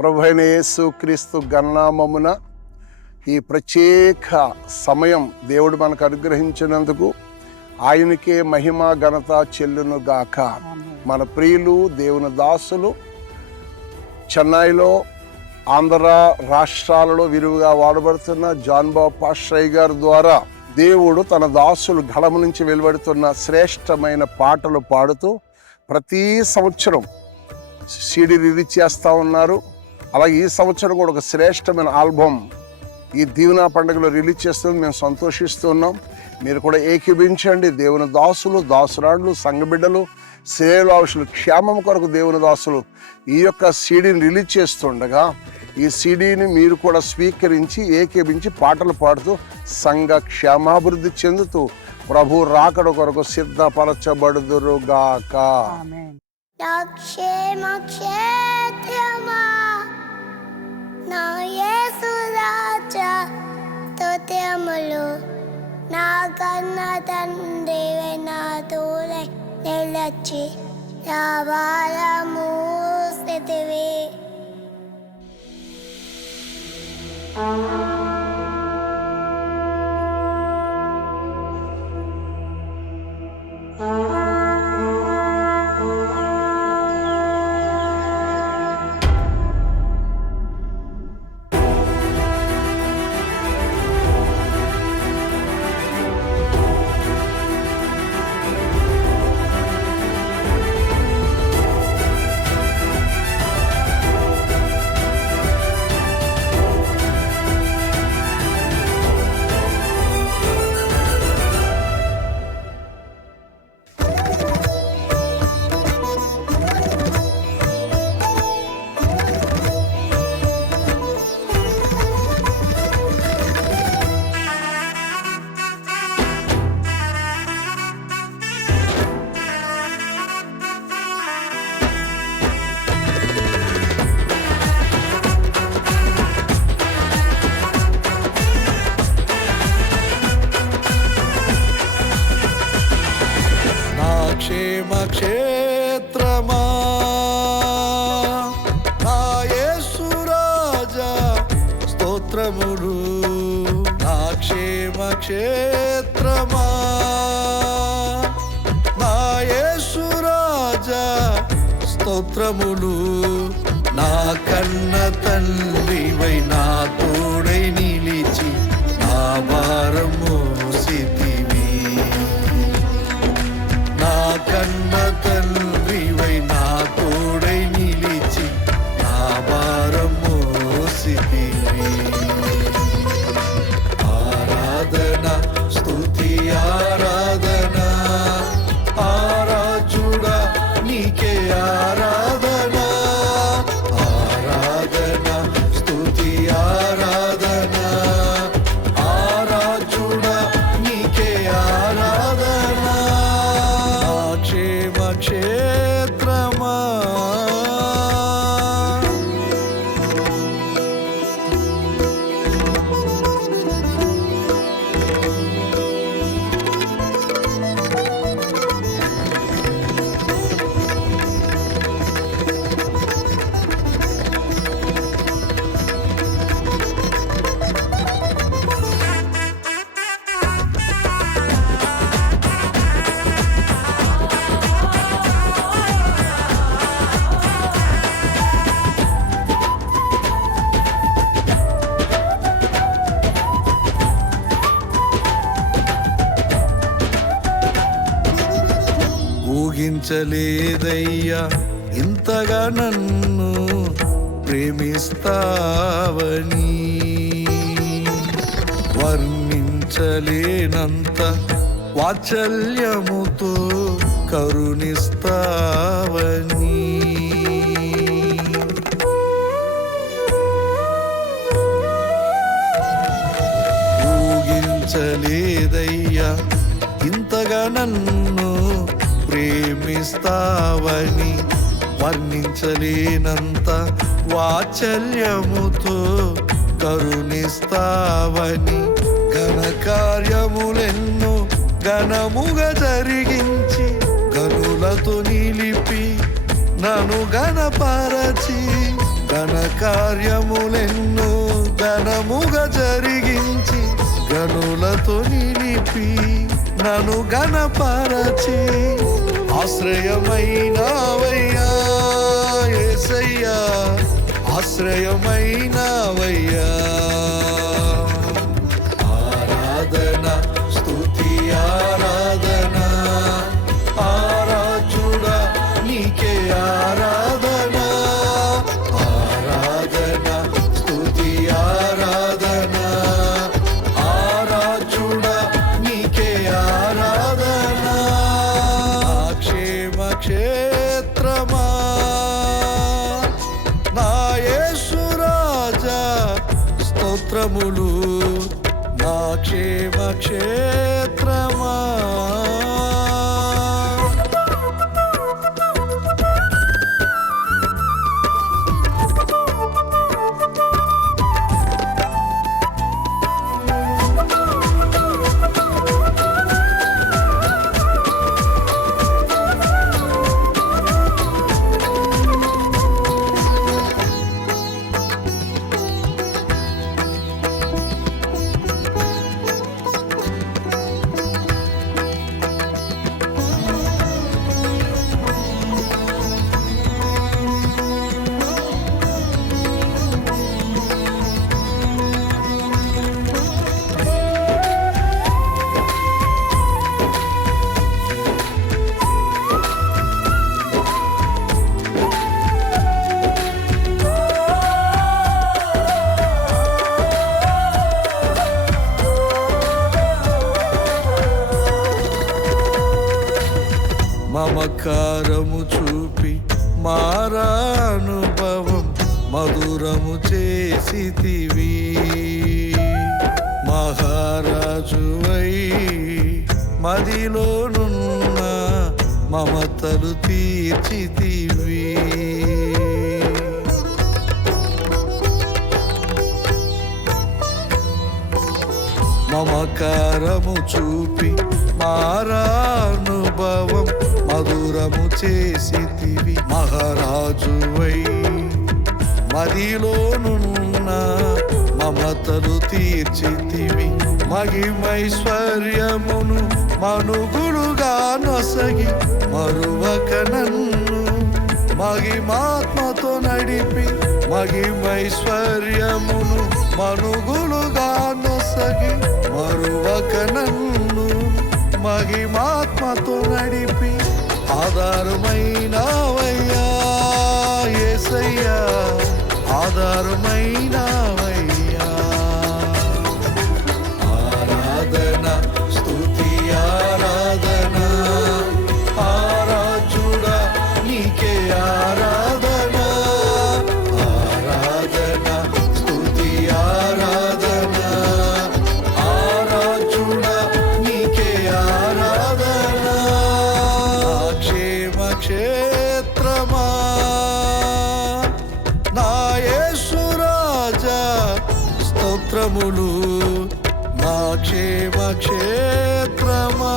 ప్రభువైన యేసు క్రీస్తు గణనామమున ఈ ప్రత్యేక సమయం దేవుడు మనకు అనుగ్రహించినందుకు ఆయనకే మహిమ ఘనత చెల్లును గాక. మన ప్రియులు దేవుని దాసులు చెన్నైలో ఆంధ్ర రాష్ట్రాలలో విరివిగా వాడబడుతున్న జాన్ బాబు పాస్టర్ గారి ద్వారా దేవుడు తన దాసులు గళము నుంచి వెలువడుతున్న శ్రేష్టమైన పాటలు పాడుతూ ప్రతి సంవత్సరం సిడి రిలీజ్ చేస్తూ ఉన్నారు. అలాగే ఈ సంవత్సరం కూడా ఒక శ్రేష్టమైన ఆల్బమ్ ఈ దీవెన పండుగలో రిలీజ్ చేస్తుంది. మేము సంతోషిస్తున్నాం. మీరు కూడా ఏకీభించండి. దేవుని దాసులు, దాసురాళ్ళు, సంఘబిడ్డలు, సేవలాంశులు క్షేమం కొరకు దేవుని దాసులు ఈ యొక్క సీడీని రిలీజ్ చేస్తుండగా ఈ సీడీని మీరు కూడా స్వీకరించి ఏకీభించి పాటలు పాడుతూ సంఘ క్షేమాభివృద్ధి చెందుతూ ప్రభు రాకడ కొరకు సిద్ధపరచబడుదురుగాక. క్షేమ క్షేత్రమా నా యేసు రాజా స్తోత్రములు, నా కన్న తండ్రి నా తోడై నిలచి నా భారము స్థితివి. క్షేమ క్షేత్రమా నా యేసు రాజా స్తోత్రములు, నా క్షేమ క్షేత్రమా నా యేసు రాజా స్తోత్రములు, నా కన్న తండ్రివై నా తోడై నిలిచి నా భారము మోసితివి, నా కన్న తండ్రివై నా తోడై నిలిచి నా భారం మోసితివి. ఆరాధన స్తుతి ఆరాధన, ఆరాజుడా నీకే ఆరాధన, ఆరాధన స్తుతి ఆరాధన, ఆరాజుడా నీకే ఆరాధన. క్షేమ క్షేత్రమా ఊహించలేదయ్యా ఇంతగా నన్ను ప్రేమిస్తావని, వర్ణించలేనంత వాత్సల్యముతో కరుణిస్తావని. ఊహించలేదయ్యా ఇంతగా నన్ను ప్రేమిస్తావని, వర్ణించలేనంత వాత్సల్యముతో కరుణిస్తావని. ఘనకార్యములెన్నో ఘనముగా జరిగించి గనులతో నిలిపి నన్ను గణపరచి, ఘన కార్యములెన్నో ఘనముగా జరిగించి గనులతో నిలిపి నన్ను ఘనపరచి ఆశ్రయమైనవయ్యా యేసయ్యా ఆశ్రయమైనవయ్యా. ఆరాధన స్తుతి ఆరాధన ఆరాధుడా నీకే ఆరాధన. ఆరాధన స్తుతి ఆరాధన ఆరాధుడా నీకే ఆరాధన. క్షేమ క్షేత్రమా నా యేసు రాజా స్తోత్రములు. నా క్షేమ క్షేత్రమా మమకారము చూపి మారానుభవం మధురము చేసితివి. మహారాజువై మదిలోనున్న మమతలు తీర్చితివి. మమకారము చూపి మారానుభవం మధురము చేసితివి. మహారాజువై మదిలోనున్న మమతలు తీర్చితివి. మహిమైశ్వర్యమును మనుగులుగా నొసగి మరువక నన్ను మహిమాత్మతో నడిపి. మహిమైశ్వర్యమును మనుగులుగా నొసగి మరువక నన్ను మహిమాత్మతో నడిపి. ఆధారమైనవయ్యా యేసయ్యా ఆధారమైనవయ్యా. ఆరాధన స్తుతి ఆరాధన ఆరాధుడా నీకే ఆరాధన. ఆరాధన స్తుతి ఆరాధన ఆరాధుడా నీకే ఆరాధన. క్షేమ క్షేత్రమా నా యేసు రాజా స్తోత్రములు. నా క్షేమ క్షేత్రమా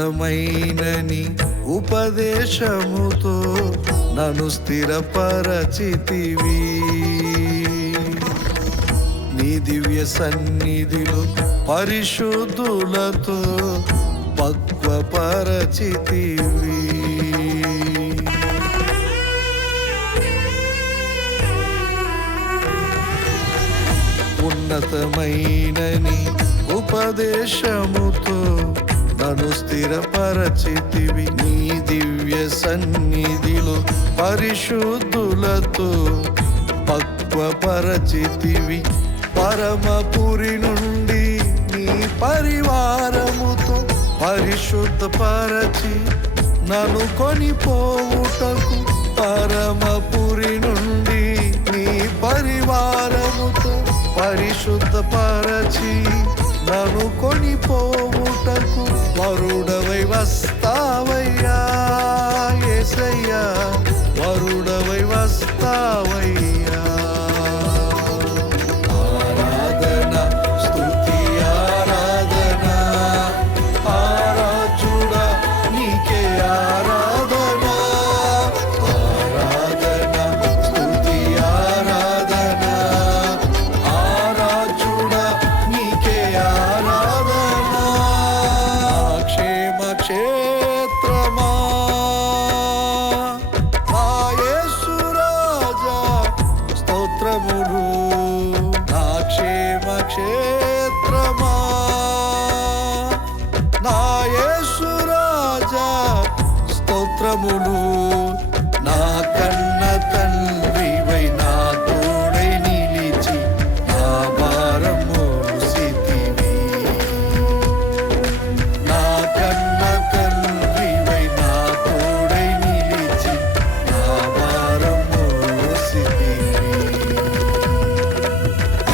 ఉన్నతమైనని ఉపదేశముతో నన్ను స్థిరపరచితివి. నీ దివ్య సన్నిధిలో పరిశుద్ధులతో పక్వపరచితివి. ఉన్నతమైనని ఉపదేశముతో నన్ను స్థిరపరచితివి. నీ దివ్య దివ్య సన్నిధిలో పరిశుద్ధులతో పక్వపరచితివి. పరమపురి నుండి నీ పరివారముతో పరిశుద్ధపరచి నన్ను కొనిపోవుటకు, పరమపురి నుండి నీ పరివారముతో పరిశుద్ధపరచి నన్ను కొనిపోవుటకు వరుడవై వస్తావయ్యా యేసయ్యా, వరుడవై వస్తావయ్యా. ఆరాధన స్తుతి ఆరాధన, ఆరాధుడా నీకే ఆరాధన. ఆరాధన స్తుతి ఆరాధన, ఆరాధుడా నీకే ఆరాధన. క్షేమ క్షేత్రమా నా యేసు రాజా స్తోత్రములు. నా క్షేమ క్షేత్రమా నా యేసు రాజా స్తోత్రములు. నా కన్న తండ్రివై నా తోడై నిలిచి నా భారం మోసితివి. నా కన్న తండ్రివై నా తోడై నిలిచి నా భారం మోసితివి.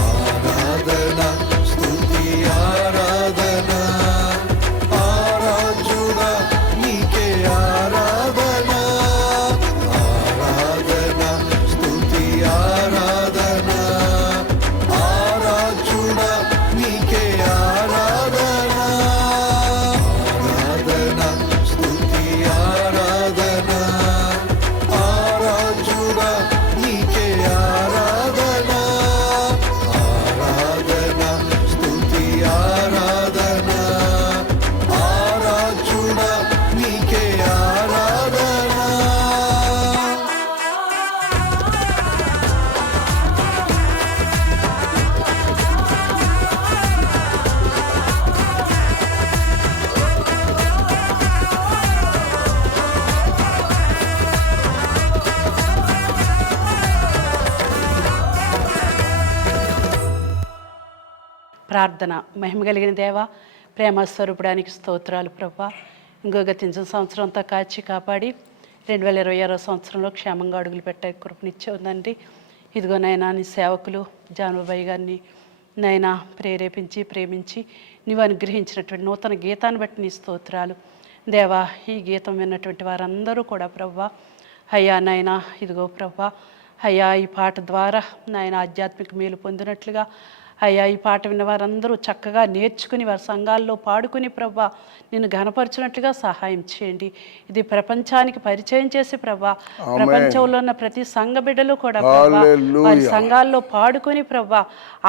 ఆరాధన స్తుతి ఆరాధన, ఆరాధుడా నీకే ఆరాధన. ఆరాధన స్తుతి ఆరాధన, ఆరాధుడా నీకే ఆరాధన. ఆరాధన స్తుతి ఆరాధన, ఆరాధుడా నీకే ఆరాధన. ఆరాధన స్తుతి ఆరాధన, ఆరాధుడా నీకే ఆరాధన. ప్రార్థన. మహిమ కలిగిన దేవ, ప్రేమ స్వరూపడానికి స్తోత్రాలు ప్రభా. ఇంకో గతించిన సంవత్సరం అంతా కాచి కాపాడి 2026 సంవత్సరంలో క్షేమంగా అడుగులు పెట్టే కృపనిచ్చే ఉందండి. ఇదిగో నైనా నీ సేవకులు జానుబాయి గారిని నైనా ప్రేరేపించి ప్రేమించి నీవు అనుగ్రహించినటువంటి నూతన గీతాన్ని బట్టి నీ స్తోత్రాలు దేవా. ఈ గీతం విన్నటువంటి వారందరూ కూడా ప్రభా అయ్యా నైనా ఇదిగో ప్రభా అయ్యా ఈ పాట ద్వారా నాయన ఆధ్యాత్మిక మేలు పొందినట్లుగా అయ్యా ఈ పాట విన్న వారందరూ చక్కగా నేర్చుకుని వారి సంఘాల్లో పాడుకుని ప్రభా నిన్ను ఘనపరచినట్లుగా సహాయం చేయండి. ఇది ప్రపంచానికి పరిచయం చేసి ప్రభా ప్రపంచంలో ఉన్న ప్రతి సంఘ బిడ్డలు కూడా ప్రభా వారి సంఘాల్లో పాడుకొని ప్రభా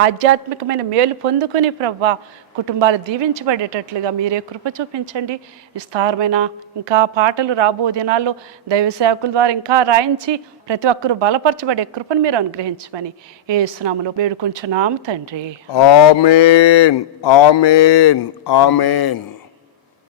ఆధ్యాత్మికమైన మేలు పొందుకొని ప్రభా కుటుంబాలు దీవించబడేటట్లుగా మీరే కృప చూపించండి. విస్తారమైన ఇంకా పాటలు రాబో దినాల్లో దైవ సేవకుల ద్వారా ఇంకా రాయించి ప్రతి ఒక్కరూ బలపరచబడే కృపను మీరు అనుగ్రహించమని యేసు నామములో వేడుకొంచున్నాము తండ్రి. ఆమేన్ ఆమేన్ ఆమేన్.